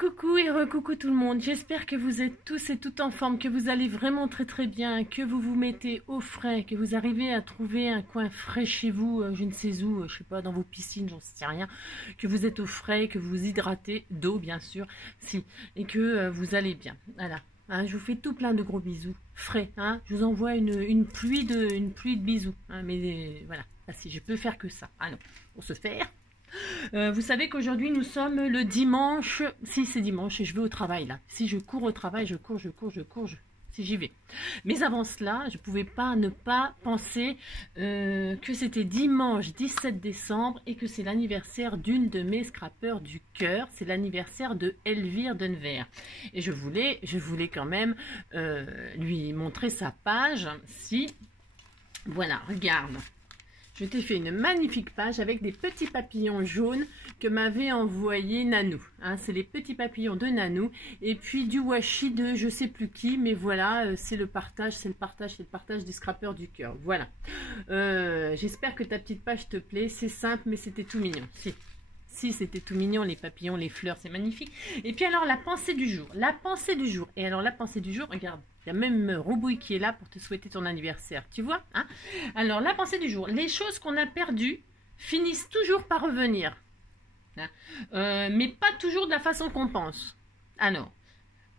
Coucou et recoucou tout le monde, j'espère que vous êtes tous et toutes en forme, que vous allez vraiment très bien, que vous vous mettez au frais, que vous arrivez à trouver un coin frais chez vous, je ne sais où, je sais pas, dans vos piscines, j'en sais rien, que vous êtes au frais, que vous vous hydratez d'eau bien sûr, si, et que vous allez bien, voilà. Hein, je vous fais tout plein de gros bisous, frais, hein, je vous envoie une pluie de bisous, hein, mais voilà, ah, si je peux faire que ça, ah non, pour se faire. Vous savez qu'aujourd'hui nous sommes le dimanche, si c'est dimanche et je vais au travail là, si je cours au travail, je cours, si j'y vais. Mais avant cela, je ne pouvais pas ne pas penser que c'était dimanche 17 décembre et que c'est l'anniversaire d'une de mes scrappeurs du cœur, c'est l'anniversaire de Elvire Denver. Et je voulais quand même lui montrer sa page, si, voilà, regarde. Je t'ai fait une magnifique page avec des petits papillons jaunes que m'avait envoyé Nanou. Hein, c'est les petits papillons de Nanou. Et puis du washi de je sais plus qui. Mais voilà, c'est le partage des scrappeurs du cœur. Voilà. J'espère que ta petite page te plaît. C'est simple, mais c'était tout mignon. Si, c'était tout mignon, les papillons, les fleurs, c'est magnifique. Et puis alors, la pensée du jour. La pensée du jour. Et alors, la pensée du jour, regarde. Il y a même Roubouille qui est là pour te souhaiter ton anniversaire. Tu vois, hein? Alors, la pensée du jour. Les choses qu'on a perdues finissent toujours par revenir. Hein, mais pas toujours de la façon qu'on pense. Alors,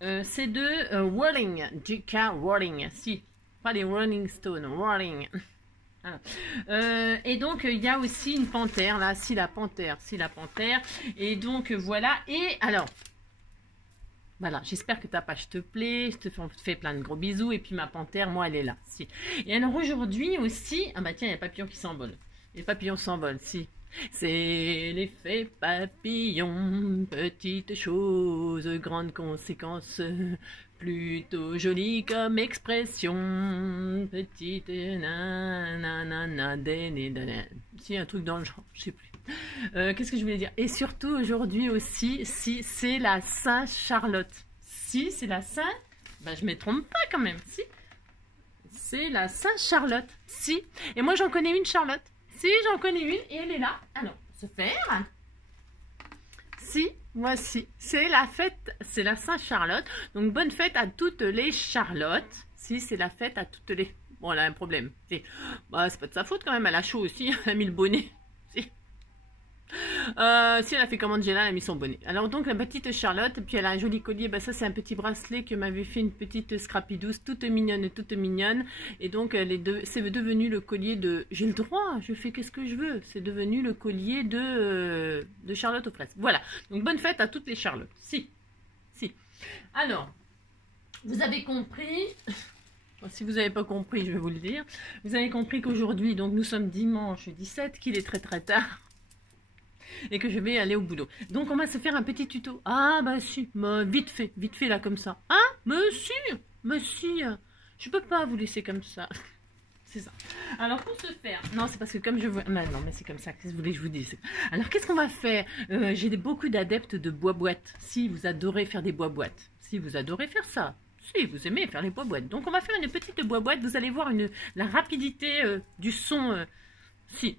c'est de Rowling, J.K. Rowling. Si, pas les Rolling Stones, Rowling. Et donc il y a aussi une panthère là, si la panthère, et donc voilà. Et alors voilà, j'espère que ta page te plaît, je te fais plein de gros bisous. Et puis ma panthère, moi elle est là, si. Et alors aujourd'hui aussi, ah bah tiens, il y a papillon qui s'envole, les papillons s'envolent, si. C'est l'effet papillon, petite chose, grande conséquence, plutôt jolie comme expression, petite nanana, si un truc dans le genre, je sais plus. Qu'est-ce que je voulais dire? Et surtout aujourd'hui aussi, si c'est la Saint-Charlotte, si c'est la Saint, bah je me trompe pas quand même, si c'est la Saint-Charlotte, si. Et moi j'en connais une Charlotte. Si, j'en connais une et elle est là. Alors, se faire. Si, voici. C'est la fête, c'est la Saint-Charlotte. Donc, bonne fête à toutes les Charlottes. Si, c'est la fête à toutes les... Bon, elle a un problème. Bah, c'est pas de sa faute quand même. Elle a chaud aussi. Elle a mis le bonnet. Si. Si elle a fait comme Angela, elle a mis son bonnet. Alors donc la petite Charlotte, puis elle a un joli collier, bah ça c'est un petit bracelet que m'avait fait une petite Scrappy douce, toute mignonne. Et donc c'est devenu le collier de... J'ai le droit, je fais qu'est-ce que je veux. C'est devenu le collier de Charlotte aux fraises. Voilà, donc bonne fête à toutes les Charlottes. Si. Alors, vous avez compris... Si vous n'avez pas compris, je vais vous le dire. Vous avez compris qu'aujourd'hui, donc nous sommes dimanche 17, qu'il est très tard. Et que je vais aller au boulot. Donc on va se faire un petit tuto. Ah bah si, bah, vite fait là comme ça. Hein? Monsieur, je peux pas vous laisser comme ça. C'est ça. Alors pour ce faire, non c'est parce que comme je vois, non mais c'est comme ça, qu'est-ce que vous voulez que je vous dise? Alors qu'est-ce qu'on va faire? J'ai beaucoup d'adeptes de bois-boîtes. Si vous adorez faire des bois-boîtes, si vous adorez faire ça, si vous aimez faire les bois-boîtes. Donc on va faire une petite bois-boîte, vous allez voir la rapidité du son... Si.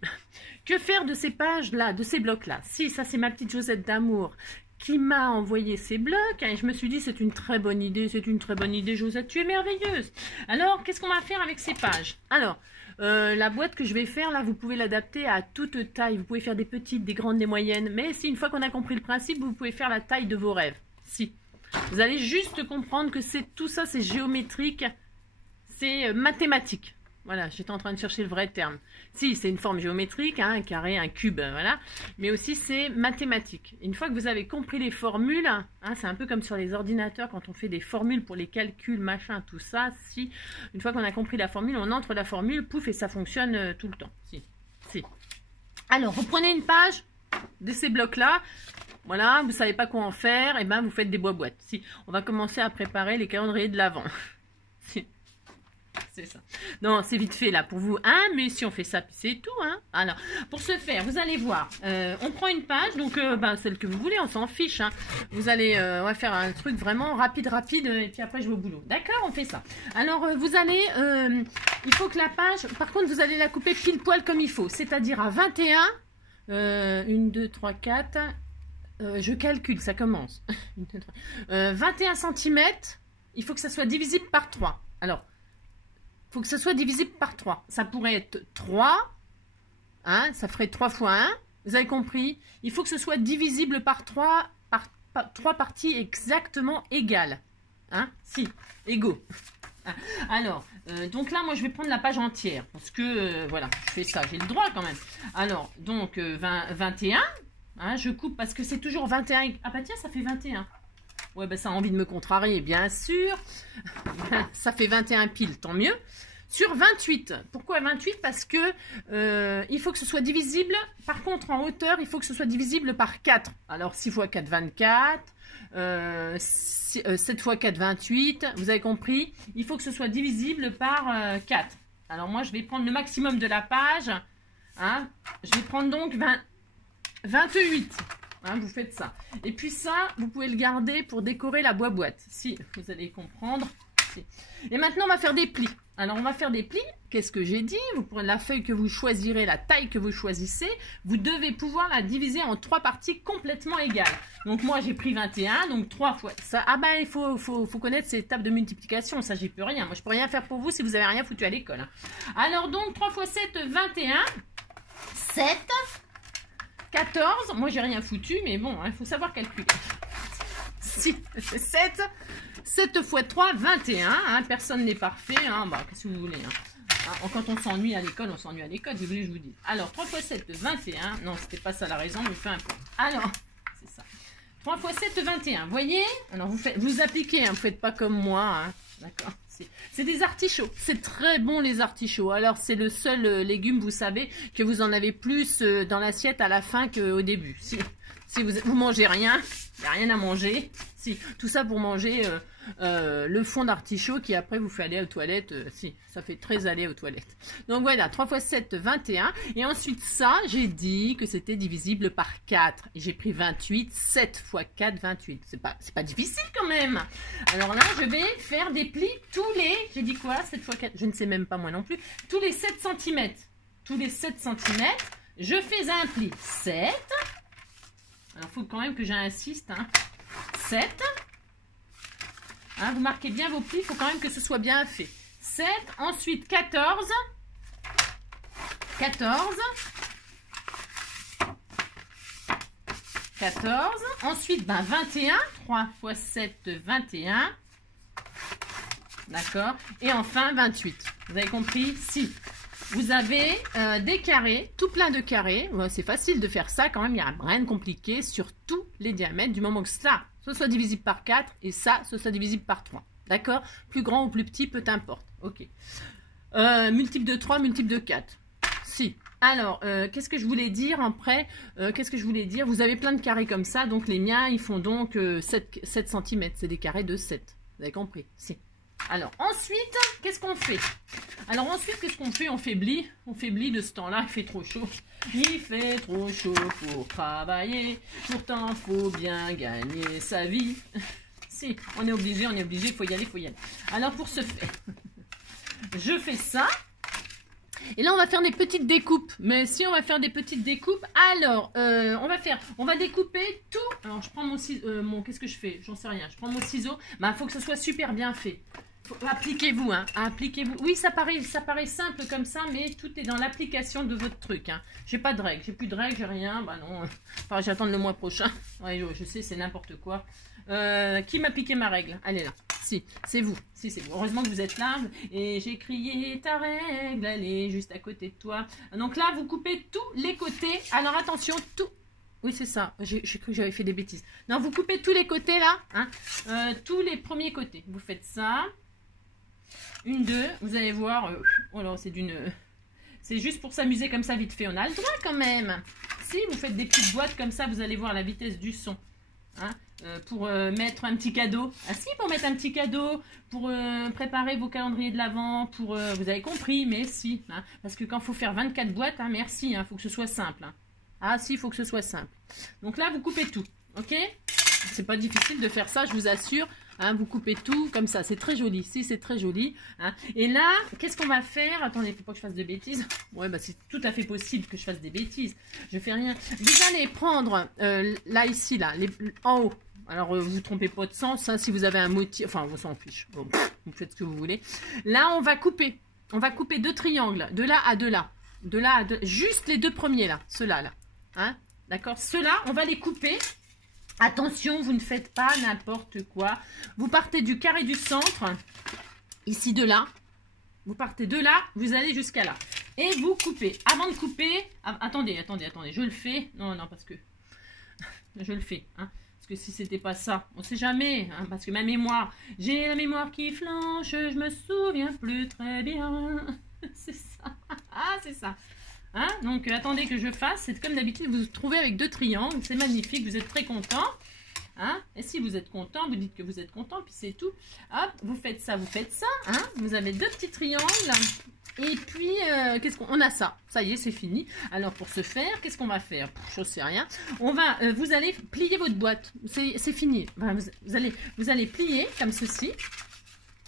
Que faire de ces pages-là, de ces blocs-là? Si, ça c'est ma petite Josette d'amour qui m'a envoyé ces blocs. Et je me suis dit, c'est une très bonne idée, Josette, tu es merveilleuse. Alors, qu'est-ce qu'on va faire avec ces pages? Alors, la boîte que je vais faire, là, vous pouvez l'adapter à toute taille. Vous pouvez faire des petites, des grandes, des moyennes. Mais si, une fois qu'on a compris le principe, vous pouvez faire la taille de vos rêves. Si. Vous allez juste comprendre que tout ça, c'est géométrique, c'est mathématique. Voilà, j'étais en train de chercher le vrai terme. Si, c'est une forme géométrique, hein, un carré, un cube, voilà. Mais aussi, c'est mathématique. Une fois que vous avez compris les formules, hein, c'est un peu comme sur les ordinateurs, quand on fait des formules pour les calculs, machin, tout ça. Si, une fois qu'on a compris la formule, on entre la formule, pouf, et ça fonctionne tout le temps. Si. Alors, vous prenez une page de ces blocs-là. Voilà, vous savez pas quoi en faire, et ben vous faites des bois-boîtes. Si, on va commencer à préparer les calendriers de l'Avent. Si. C'est ça. Non, c'est vite fait là pour vous. Hein, mais si on fait ça, c'est tout. Hein. Alors, pour ce faire, vous allez voir. On prend une page, donc celle que vous voulez, on s'en fiche. Hein. Vous allez, on va faire un truc vraiment rapide, et puis après je vais au boulot. D'accord, on fait ça. Alors, vous allez, il faut que la page, par contre, vous allez la couper pile poil comme il faut. C'est-à-dire à 21, 1, 2, 3, 4, je calcule, ça commence. 21 cm, il faut que ça soit divisible par 3. Alors, il faut que ça soit divisible par 3. Ça pourrait être 3, hein, ça ferait 3 fois 1. Vous avez compris? Il faut que ce soit divisible par 3, par 3 parties exactement égales. Hein? Si, égaux. Alors, donc là, moi, je vais prendre la page entière. Parce que, voilà, je fais ça, j'ai le droit quand même. Alors, donc, 21. Hein, je coupe parce que c'est toujours 21. Ah bah tiens, ça fait 21. Ouais, bah ça a envie de me contrarier, bien sûr. Ça fait 21 piles, tant mieux. Sur 28. Pourquoi 28? Parce que il faut que ce soit divisible. Par contre, en hauteur, il faut que ce soit divisible par 4. Alors, 6 x 4, 24. 7 x 4, 28. Vous avez compris? Il faut que ce soit divisible par 4. Alors, moi, je vais prendre le maximum de la page. Hein, je vais prendre donc 28. Hein, vous faites ça. Et puis ça, vous pouvez le garder pour décorer la boîte. Si, vous allez comprendre. Si. Et maintenant, on va faire des plis. Alors, on va faire des plis. Qu'est-ce que j'ai dit? Vous prenez la feuille que vous choisirez, la taille que vous choisissez. Vous devez pouvoir la diviser en 3 parties complètement égales. Donc, moi, j'ai pris 21. Donc, 3 fois ça. Ah ben, il faut connaître ces tables de multiplication. Ça, j'y peux rien. Moi, je peux rien faire pour vous si vous n'avez rien foutu à l'école. Hein. Alors, donc, 3 x 7, 21. 7. 14, moi j'ai rien foutu, mais bon, il faut savoir calculer. Si, 7, 7 x 3, 21, hein, personne n'est parfait, hein, bah, qu'est-ce que vous voulez, hein. Quand on s'ennuie à l'école, on s'ennuie à l'école, vous voulez que je vous dise. Alors, 3 x 7, 21, non, c'était pas ça la raison, mais peu importe. Alors, c'est ça. 3 x 7, 21, voyez? Alors, vous appliquez, hein, vous faites pas comme moi, hein, d'accord? C'est des artichauts, c'est très bon les artichauts. Alors c'est le seul légume, vous savez, que vous en avez plus dans l'assiette à la fin qu'au début. Si vous mangez rien, il n'y a rien à manger. Si, tout ça pour manger le fond d'artichaut qui après vous fait aller aux toilettes. Si, ça fait très aller aux toilettes. Donc voilà, 3 x 7, 21. Et ensuite ça, j'ai dit que c'était divisible par 4. Et j'ai pris 28, 7 x 4, 28. C'est pas difficile quand même. Alors là, je vais faire des plis tous les... J'ai dit quoi? 7 x 4, je ne sais même pas moi non plus. Tous les 7 cm. Tous les 7 cm, je fais un pli. 7. Alors, il faut quand même que j'insiste. Hein. 7. Hein, vous marquez bien vos plis, il faut quand même que ce soit bien fait. 7. Ensuite, 14. 14. 14. Ensuite, 21. 3 x 7, 21. D'accord. Et enfin, 28. Vous avez compris? Si. Vous avez des carrés, tout plein de carrés. C'est facile de faire ça quand même, il n'y a rien de compliqué sur tous les diamètres du moment que ça, ce soit divisible par 4 et ça, ce soit divisible par 3. D'accord? Plus grand ou plus petit, peu importe. Ok. Multiple de 3, multiple de 4. Si. Alors, qu'est-ce que je voulais dire après? Qu'est-ce que je voulais dire? Vous avez plein de carrés comme ça, donc les miens, ils font donc 7 cm. C'est des carrés de 7. Vous avez compris? Si. Alors, ensuite, qu'est-ce qu'on fait? Alors, ensuite, qu'est-ce qu'on fait? On faiblit. On faiblit de ce temps-là. Il fait trop chaud. Il fait trop chaud pour travailler. Pourtant, faut bien gagner sa vie. Si, on est obligé, il faut y aller, Alors, pour ce faire, je fais ça. Et là, on va faire des petites découpes. Mais si on va faire des petites découpes, alors, on va découper tout. Alors, je prends mon ciseau. Qu'est-ce que je fais? J'en sais rien. Je prends mon ciseau. Il faut que ce soit super bien fait. Appliquez-vous, hein. Appliquez-vous. Oui, ça paraît simple comme ça, mais tout est dans l'application de votre truc. Hein. J'ai pas de règles. J'ai plus de règles, j'ai rien. Bah non. Enfin, j'attends le mois prochain. Ouais, je sais, c'est n'importe quoi. Qui m'a piqué ma règle? Elle est là. Si, c'est vous. Si, c'est vous. Heureusement que vous êtes là. Et j'ai crié ta règle, elle est juste à côté de toi. Donc là, vous coupez tous les côtés. Alors attention, tout. Oui, c'est ça. J'ai cru que j'avais fait des bêtises. Non, vous coupez tous les côtés là. Hein. Tous les premiers côtés. Vous faites ça. 1, 2. Vous allez voir. Oh là, c'est d'une... C'est juste pour s'amuser comme ça vite fait. On a le droit quand même. Si vous faites des petites boîtes comme ça, vous allez voir la vitesse du son. Hein, pour mettre un petit cadeau. Ah si, pour mettre un petit cadeau, pour préparer vos calendriers de l'Avent, pour... vous avez compris, mais si. Hein, parce que quand il faut faire 24 boîtes, hein, merci, il faut que ce soit simple. Hein. Ah si, il faut que ce soit simple. Donc là, vous coupez tout. Ok? C'est pas difficile de faire ça, je vous assure. Hein, vous coupez tout comme ça, c'est très joli. Si, c'est très joli. Hein. Et là, qu'est-ce qu'on va faire? Attendez, il ne faut pas que je fasse de bêtises. Ouais, bah c'est tout à fait possible que je fasse des bêtises. Je fais rien. Vous allez prendre, là, ici, là, en haut. Alors, vous ne trompez pas de sens, hein, si vous avez un motif. Enfin, on s'en fiche. Bon, vous faites ce que vous voulez. Là, on va couper. On va couper 2 triangles, de là à de là. De là à de... Juste les 2 premiers, là. Ceux-là, là. Hein, d'accord? Ceux-là, on va les couper. Attention, vous ne faites pas n'importe quoi. Vous partez du carré du centre, ici de là. Vous partez de là, vous allez jusqu'à là. Et vous coupez. Avant de couper, attendez, je le fais. Non, parce que je le fais. Hein, parce que si c'était pas ça, on ne sait jamais. Hein, parce que ma mémoire, j'ai la mémoire qui flanche, je me souviens plus très bien. C'est ça. Ah, c'est ça. Hein, donc, attendez que je fasse. C'est comme d'habitude, vous vous trouvez avec 2 triangles. C'est magnifique, vous êtes très content. Hein, et si vous êtes content, vous dites que vous êtes content, puis c'est tout. Hop, vous faites ça, hein. Vous avez 2 petits triangles. Et puis, qu'est-ce qu'on a ça. Ça y est, c'est fini. Alors, pour ce faire, qu'est-ce qu'on va faire? Je ne sais rien. On va, vous allez plier votre boîte. C'est fini. Enfin, vous allez plier comme ceci.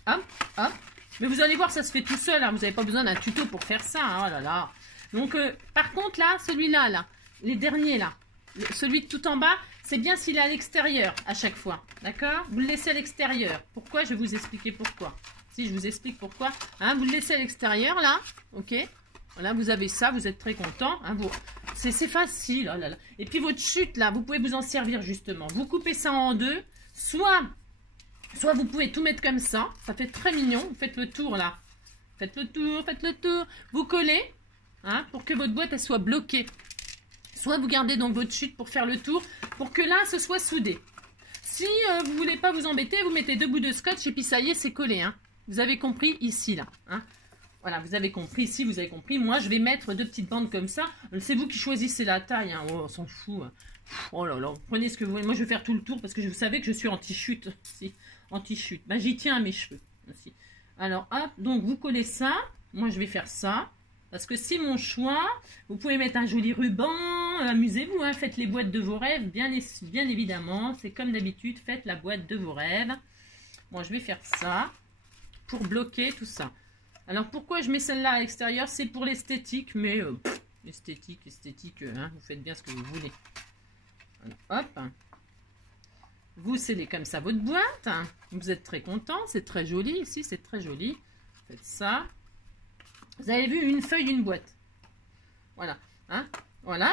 Hop, hop. Mais vous allez voir, ça se fait tout seul. Hein. Vous n'avez pas besoin d'un tuto pour faire ça. Hein. Oh là là. Donc, par contre, là, celui-là, là, les derniers, là, celui de tout en bas, c'est bien s'il est à l'extérieur à chaque fois. D'accord? Vous le laissez à l'extérieur. Pourquoi? Je vais vous expliquer pourquoi. Si, je vous explique pourquoi. Hein, vous le laissez à l'extérieur, là. OK? Voilà, vous avez ça, vous êtes très content. Hein, c'est facile. Oh là là. Et puis, votre chute, là, vous pouvez vous en servir, justement. Vous coupez ça en 2. Soit vous pouvez tout mettre comme ça. Ça fait très mignon. Vous faites le tour, là. Faites le tour. Vous collez. Hein, pour que votre boîte elle soit bloquée. Soit vous gardez donc votre chute pour faire le tour, pour que là ce soit soudé. Si vous ne voulez pas vous embêter, vous mettez 2 bouts de scotch et puis ça y est, c'est collé. Hein. Vous avez compris ici, là. Hein. Voilà, vous avez compris ici, vous avez compris. Moi, je vais mettre 2 petites bandes comme ça. C'est vous qui choisissez la taille. Hein. Oh, on s'en fout. Oh là là, prenez ce que vous voulez. Moi, je vais faire tout le tour parce que vous savez que je suis anti-chute. Si, anti-chute. Ben, j'y tiens à mes cheveux. Aussi. Alors, hop, donc vous collez ça. Moi, je vais faire ça. Parce que c'est mon choix. Vous pouvez mettre un joli ruban. Amusez-vous, hein, faites les boîtes de vos rêves, bien évidemment. C'est comme d'habitude, faites la boîte de vos rêves. Moi, je vais faire ça pour bloquer tout ça. Alors, pourquoi je mets celle-là à l'extérieur? C'est pour l'esthétique, mais esthétique, hein, vous faites bien ce que vous voulez. Alors, hop. Vous scellez comme ça votre boîte. Vous êtes très content, c'est très joli ici, c'est très joli. Faites ça. Vous avez vu une feuille, une boîte. Voilà. Hein, voilà.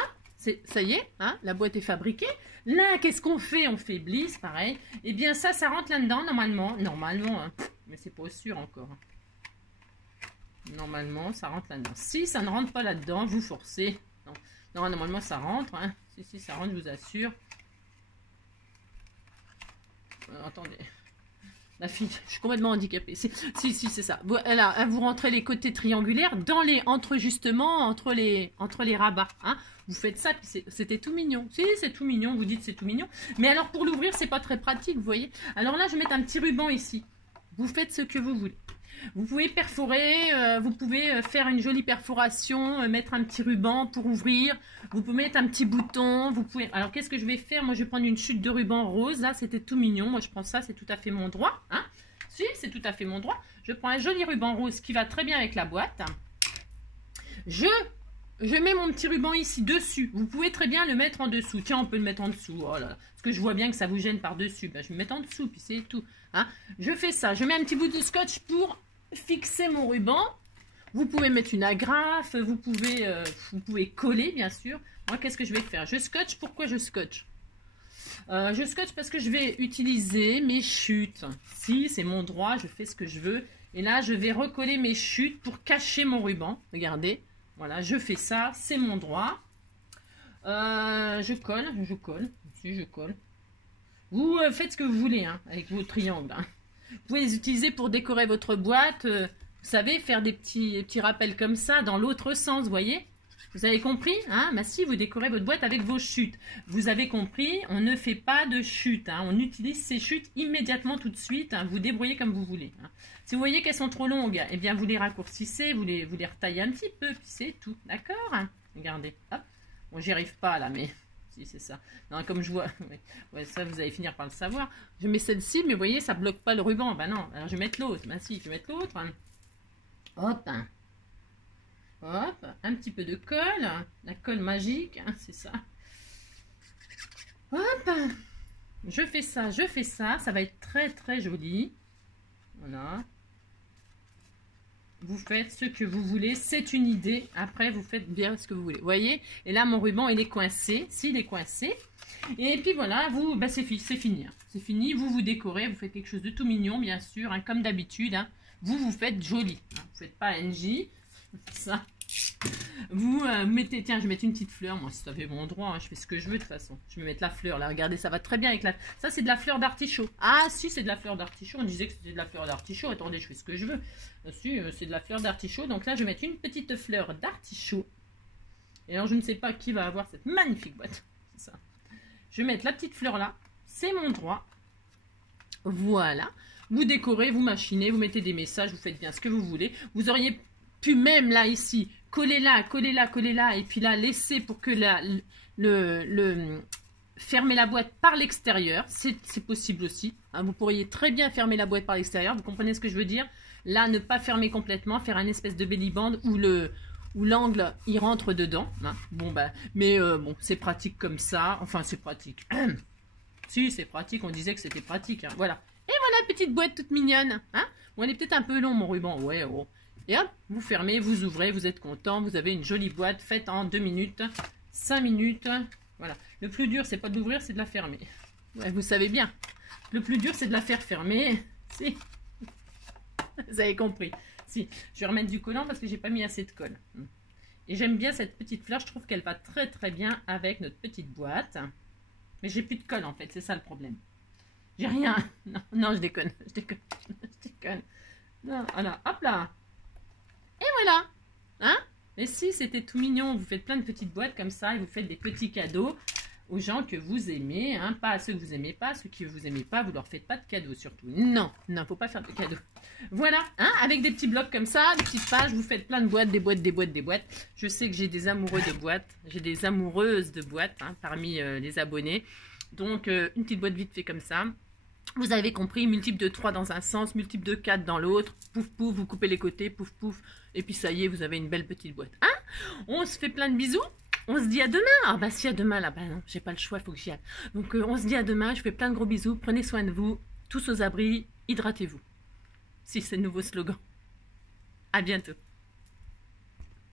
Ça y est, hein, la boîte est fabriquée. Là, qu'est-ce qu'on fait? On fait bliss, pareil. Eh bien, ça rentre là-dedans, normalement. Normalement, hein, mais c'est pas sûr encore. Normalement, ça rentre là-dedans. Si ça ne rentre pas là-dedans, vous forcez. Non, normalement, ça rentre. Hein. Si, ça rentre, je vous assure. Attendez. La fille, je suis complètement handicapée. Si, c'est ça. Voilà, vous rentrez les côtés triangulaires dans les justement entre les rabats. Hein. Vous faites ça, puis c'était tout mignon. Si, c'est tout mignon. Vous dites c'est tout mignon. Mais alors pour l'ouvrir, c'est pas très pratique, vous voyez. Alors là, je vais mettre un petit ruban ici. Vous faites ce que vous voulez. Vous pouvez perforer, vous pouvez faire une jolie perforation, mettre un petit ruban pour ouvrir. Vous pouvez mettre un petit bouton. Vous pouvez. Alors qu'est-ce que je vais faire? Moi, je vais prendre une chute de ruban rose. Là, c'était tout mignon. Moi, je prends ça, c'est tout à fait mon droit. Hein, si, c'est tout à fait mon droit. Je prends un joli ruban rose qui va très bien avec la boîte. Je mets mon petit ruban ici dessus. Vous pouvez très bien le mettre en dessous. Tiens, on peut le mettre en dessous. Oh là là. Parce que je vois bien que ça vous gêne par-dessus. Ben, je vais le mettre en dessous, puis c'est tout. Hein. Je fais ça. Je mets un petit bout de scotch pour fixer mon ruban. Vous pouvez mettre une agrafe. Vous pouvez coller, bien sûr. Moi, qu'est-ce que je vais faire? Je scotche. Pourquoi je scotche? Je scotche parce que je vais utiliser mes chutes. Si, c'est mon droit. Je fais ce que je veux. Et là, je vais recoller mes chutes pour cacher mon ruban. Regardez. Voilà, je fais ça, c'est mon droit. Je colle. Si, je colle. Vous faites ce que vous voulez hein, avec vos triangles. Hein. Vous pouvez les utiliser pour décorer votre boîte. Vous savez, faire des petits rappels comme ça dans l'autre sens, vous voyez? Vous avez compris hein? Bah, si, vous décorez votre boîte avec vos chutes. Vous avez compris, on ne fait pas de chutes. Hein. On utilise ces chutes immédiatement tout de suite. Hein. Vous débrouillez comme vous voulez. Hein. Si vous voyez qu'elles sont trop longues, eh bien vous les raccourcissez, vous les retaillez un petit peu, puis c'est tout. D'accord hein. Regardez. Hop. Bon, j'y arrive pas là, mais Si, c'est ça. Non, comme je vois, ouais, ça, vous allez finir par le savoir. Je mets celle-ci, mais vous voyez, ça bloque pas le ruban. Ben non, alors je vais mettre l'autre. Ben si, je vais mettre l'autre. Hop. Hop, un petit peu de colle. La colle magique, hein, c'est ça. Hop. Je fais ça. Ça va être très, très joli. Voilà. Vous faites ce que vous voulez, c'est une idée. Après, vous faites bien ce que vous voulez. Vous voyez? Et là, mon ruban, il est coincé. S'il est coincé. Et puis voilà, vous, ben c'est fini. Hein. C'est fini. Vous décorez. Vous faites quelque chose de tout mignon, bien sûr. Hein, comme d'habitude. Hein. Vous faites joli. Hein. Vous ne faites pas NJ. Ça. Vous mettez, tiens, je vais mettre une petite fleur, moi, si ça fait mon droit, hein, je fais ce que je veux de toute façon. Je vais mettre la fleur, là, regardez, ça va très bien avec la... Ça, c'est de la fleur d'artichaut. Ah, si, c'est de la fleur d'artichaut, on disait que c'était de la fleur d'artichaut. Attendez, je fais ce que je veux. Si, c'est de la fleur d'artichaut, donc là, je vais mettre une petite fleur d'artichaut. Et alors, je ne sais pas qui va avoir cette magnifique boîte. C'est ça. Je vais mettre la petite fleur là, c'est mon droit. Voilà. Vous décorez, vous machinez, vous mettez des messages, vous faites bien ce que vous voulez. Vous auriez pu même là, ici, coller là, et puis là, laisser pour que fermer la boîte par l'extérieur, c'est possible aussi. Hein, vous pourriez très bien fermer la boîte par l'extérieur, vous comprenez ce que je veux dire? Là, ne pas fermer complètement, faire un espèce de belly band où l'angle, il rentre dedans. Hein. Bon, bah, mais bon, c'est pratique comme ça. Enfin, c'est pratique. Si, c'est pratique, on disait que c'était pratique. Hein. Voilà. Et voilà, petite boîte toute mignonne. Hein, bon, elle est peut-être un peu long, mon ruban. Ouais, oh. Et hop, vous fermez, vous ouvrez, vous êtes content, vous avez une jolie boîte faite en 2 minutes, 5 minutes. Voilà. Le plus dur, c'est pas de l'ouvrir, c'est de la fermer. Ouais, vous savez bien. Le plus dur, c'est de la faire fermer. Si. Vous avez compris. Si. Je vais remettre du collant parce que j'ai pas mis assez de colle. Et j'aime bien cette petite fleur. Je trouve qu'elle va très très bien avec notre petite boîte. Mais j'ai plus de colle en fait, c'est ça le problème. J'ai rien. Non, non, je déconne. Je déconne. Non, voilà. Hop là. Et voilà, hein? Et si c'était tout mignon, vous faites plein de petites boîtes comme ça et vous faites des petits cadeaux aux gens que vous aimez, hein? Pas à ceux que vous aimez pas, ceux qui vous aimez pas, vous leur faites pas de cadeaux surtout. Non, non, faut pas faire de cadeaux. Voilà, hein? Avec des petits blocs comme ça, des petites pages, vous faites plein de boîtes, des boîtes, des boîtes, des boîtes. Je sais que j'ai des amoureux de boîtes, j'ai des amoureuses de boîtes hein, parmi les abonnés. Donc une petite boîte vite fait comme ça. Vous avez compris, multiple de 3 dans un sens, multiple de 4 dans l'autre. Pouf, pouf, vous coupez les côtés, pouf, pouf. Et puis ça y est, vous avez une belle petite boîte. Hein? On se fait plein de bisous. On se dit à demain. Ah bah si, à demain là. Bah non, j'ai pas le choix, il faut que j'y aille. Donc on se dit à demain. Je fais plein de gros bisous. Prenez soin de vous. Tous aux abris. Hydratez-vous. Si, c'est le nouveau slogan. À bientôt.